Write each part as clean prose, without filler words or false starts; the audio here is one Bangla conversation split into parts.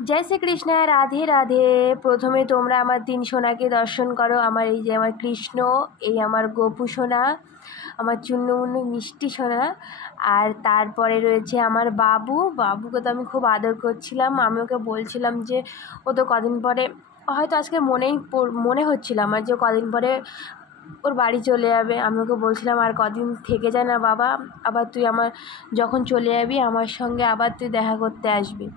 जय श्री कृष्ण राधे राधे। प्रथमे तोमरा आमार तीन सोनाके दर्शन करो। आमार এই যে আমার কৃষ্ণ, এই আমার গোপু সোনা, আমার চুন্নু মিষ্টি সোনা, আর তারপরে রয়েছে আমার বাবু। বাবুকে তো আমি খুব আদর করছিলাম। আমি ওকে বলছিলাম যে ও তো কদিন পরে, হয়তো আজকে মনে হচ্ছিল আমার যে কদিন পরে ওর বাড়ি চলে যাবে। আমি ওকে বলছিলাম আর কদিন থেকে যা না বাবা, আবার তুই আমার যখন চলে যাবি আমার সঙ্গে আবার তুই দেখা করতে আসবি।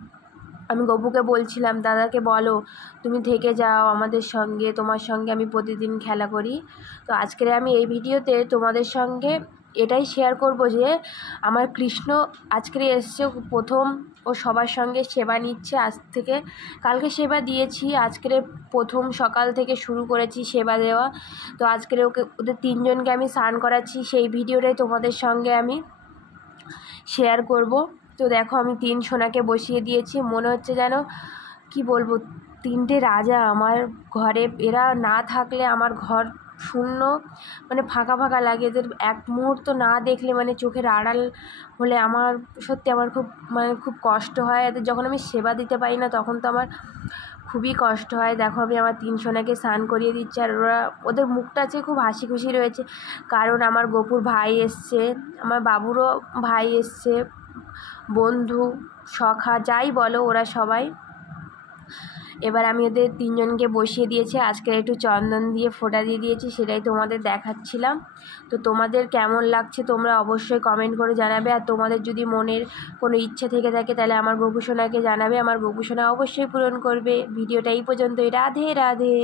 আমি গপুকে বলছিলাম দাদাকে বলো তুমি থেকে যাও আমাদের সঙ্গে, তোমার সঙ্গে আমি প্রতিদিন খেলা করি। তো আজকের আমি এই ভিডিওতে তোমাদের সঙ্গে এটাই শেয়ার করব যে আমার কৃষ্ণ আজকে এসছে প্রথম, ও সবার সঙ্গে সেবা নিচ্ছে। আজ থেকে কালকে সেবা দিয়েছি, আজকের প্রথম সকাল থেকে শুরু করেছি সেবা দেওয়া। তো আজকের ওদের তিনজনকে আমি স্নান করাচ্ছি, সেই ভিডিওটাই তোমাদের সঙ্গে আমি শেয়ার করব। তো দেখো আমি তিন সোনাকে বসিয়ে দিয়েছি, মনে হচ্ছে যেন কি বলবো তিনটে রাজা আমার ঘরে। এরা না থাকলে আমার ঘর শূন্য, মানে ফাঁকা ফাঁকা লাগে। এদের এক মুহূর্ত না দেখলে মানে চোখের আড়াল হলে আমার সত্যি আমার খুব কষ্ট হয়। এদের যখন আমি সেবা দিতে পারি না তখন তো আমার খুবই কষ্ট হয়। দেখো আমি আমার তিন সোনাকে স্নান করিয়ে দিচ্ছি, আর ওদের মুখটা আছে খুব হাসি খুশি রয়েছে, কারণ আমার গপুর ভাই এসছে, আমার বাবুরও ভাই এসছে, বন্ধু সখা যাই বলো ওরা সবাই। এবার আমি ওদের তিনজনকে বসিয়ে দিয়েছি, আজকে একটু চন্দন দিয়ে ফোঁটা দিয়ে দিয়েছি, সেটাই তোমাদের দেখাচ্ছিলাম। তো তোমাদের কেমন লাগছে তোমরা অবশ্যই কমেন্ট করে জানাবে। আর তোমাদের যদি মনের কোনো ইচ্ছা থেকে থাকে তাহলে আমার গপুসোনাকে জানাবে, আমার গপুসোনা অবশ্যই পূরণ করবে। ভিডিওটা এই পর্যন্তই। রাধে রাধে।